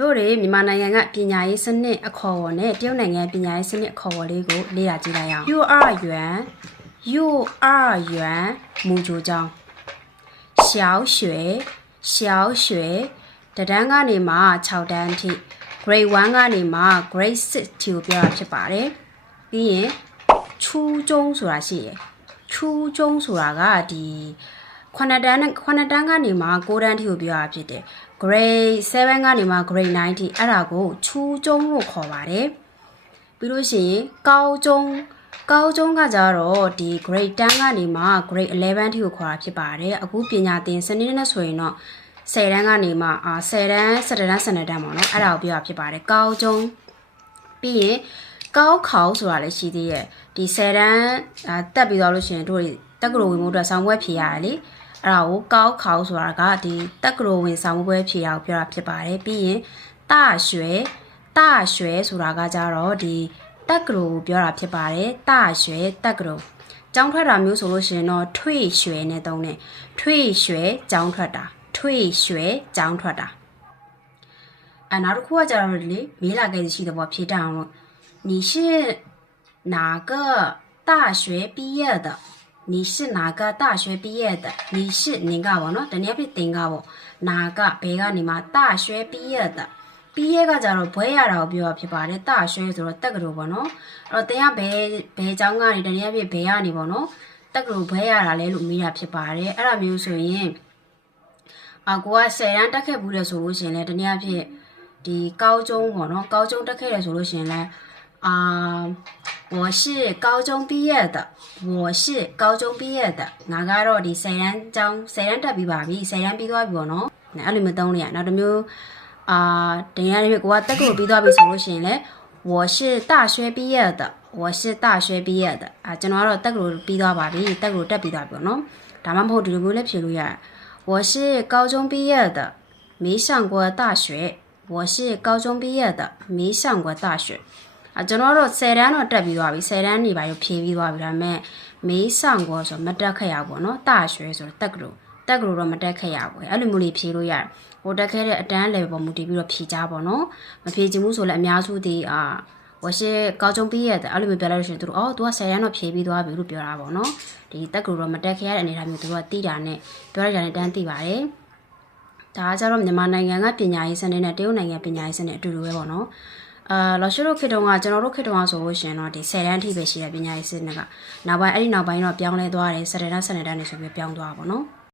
တို့တွေမြန်မာနိုင်ငံကပညာရေးစနစ်အခေါ်အဝေါ်နဲ့တရုတ်နိုင်ငံပညာရေးစနစ်အခေါ်အဝေါ်လေးကိုလေ့လာကြည့်လိုက်အောင်幼儿园မူကြိုကျောင်း小学တတန်းကနေမှ6တန်းအထိ grade 1ကနေမှ grade 6 ထိကိုပြောတာဖြစ်ပါတယ်ပြီးရင်初中ဆိုတာရှိရယ်初中ဆိုတာကဒီ9တန်းကနေမှ9တန်းထိကိုပြောတာဖြစ်တယ် grade 7ကနေမှ grade 9ထိအဲ့ဒါကို初中လို့ခေါ်ပါတယ်ပြီးလို့ရှိရင်高中ကကြတော့ဒီ grade 10ကနေမှ grade 11ထိကိုခေါ်တာဖြစ်ပါတယ်အခုပညာသင်စနစ်နဲ့ဆိုရင်တော့10တန်းကနေမှ10တန်း17တန်း12တန်းပေါ့နော်အဲ့ဒါကိုပြောတာဖြစ်ပါတယ်高中ပြီးရင်高考ဆိုတာလည်းရှိသေးရဲ့ဒီ10တန်းတက်ပြီးတော့လို့ရှိရင်တို့တက္ကသိုလ်ဝင်မှုအတွက်ဆောင်ပွဲဖြေရတယ်လေအဲ့ဒါကို高考ဆိုတာကဒီတက္ကသိုလ်ဝင်ဆောင်ပွဲဖြေရအောင်ပြောတာဖြစ်ပါတယ်ပြီးရင်大学ဆိုတာကကြတော့ဒီတက္ကသိုလ်ကိုပြောတာဖြစ်ပါတယ်大学တက္ကသိုလ်ကျောင်းထွက်တာမျိုးဆိုလို့ရှိရင်တော့退学နဲ့သုံးတယ်退学ကျောင်းထွက်တာ退学ကျောင်းထွက်တာနောက်တစ်ခုကကြတော့လေမေးလာခဲ့ရှိတဲ့ပေါ့ဖြေတတ်အောင်လို့你是哪个大学毕业的你是哪个大学毕业的你是နင်ကပေါ့နော်တနည်းပြတင်ကပေါ့哪个ဘယ်ကနေမှ大学毕业的毕业ကကြတော့ဘွဲရတာကိုပြောတာဖြစ်ပါတယ်大学ဆိုတော့တက္ကသိုလ်ပေါ့နော်အဲ့တော့တင်ကဘယ်ကျောင်းကနေတနည်းပြဘယ်ကနေပေါ့နော်တက္ကသိုလ်ဘွဲရတာလဲလို့မေးတာဖြစ်ပါတယ်အဲ့ဒါမျိုးဆိုရင်ကိုက10တန်းတက်ခဲ့ဘူးလေဆိုလို့ရှိရင်လည်းတနည်းအားဖြင့်ဒီ高中ပေါ့နော်高中တက်ခဲ့တယ်ဆိုလို့ရှိရင်လည်း我是高中毕业的我是高中毕业的ငါကတော့ဒီ10တန်းကျောင်း10တန်းတက်ပြီးပါပြီ10တန်းပြီးသွားပြီပေါ့နော်အဲ့လိုမျိုးသုံးနေရနောက်တစ်မျိုးတင်ရတဲ့ကိုကတက္ကသိုလ်ပြီးသွားပြီဆိုလို့ရှိရင်လည်း我是大学毕业的我是大学毕业的ကျွန်တော်ကတော့တက္ကသိုလ်ပြီးသွားပါပြီတက္ကသိုလ်တက်ပြီးသွားပြီပေါ့နော်ဒါမှမဟုတ်ဒီလိုမျိုးလည်းဖြေလို့ရတယ်我是高中毕业的没上过大学我是高中毕业的没上过大学ကျွန်တော်တို့10တန်းတော့တက်ပြီးသွားပြီ10တန်းနေပါရောဖြေပြီးသွားပြီဒါပေမဲ့没上过ဆိုမတက်ခဲ့ရဘူးပေါ့နော်大学ဆိုတော့တက္ကသိုလ်တော့မတက်ခဲ့ရဘူးအဲ့လိုမျိုးလေးဖြေလို့ရတယ်ဟိုတက်ခဲ့တဲ့အတန်း level ပေါ်မူတည်ပြီးတော့ဖြေကြပါတော့မဖြေချင်ဘူးဆိုလည်းအများစုဒီ我是高中毕业的အဲ့လိုမျိုးပြောလိုက်လို့ရှိရင်သူတို့သူက10တန်းတော့ဖြေပြီးသွားပြီလို့ပြောတာပေါ့နော်ဒီတက္ကသိုလ်တော့မတက်ခဲ့ရတဲ့အနေအထားမျိုးသူတို့ကသိတာနဲ့ပြောလိုက်တာနဲ့တန်းသိပါတယ်ဒါကကြတော့မြန်မာနိုင်ငံကပညာရေးစနစ်နဲ့တရုတ်နိုင်ငံပညာရေးစနစ်အတူတူပဲပေါ့နော်လောရှိတို့ခေတ္တကကျွန်တော်တို့ခေတ္တကဆိုလို့ရှိရင်တော့ဒီ10တန်းအထိပဲရှိတဲ့ပညာရေးစနစ်ကနောက်ပိုင်းတော့ပြောင်းလဲသွားတယ်10တန်း12တန်းနေဆိုပြီးပြောင်းသွားပါပေါ့နော်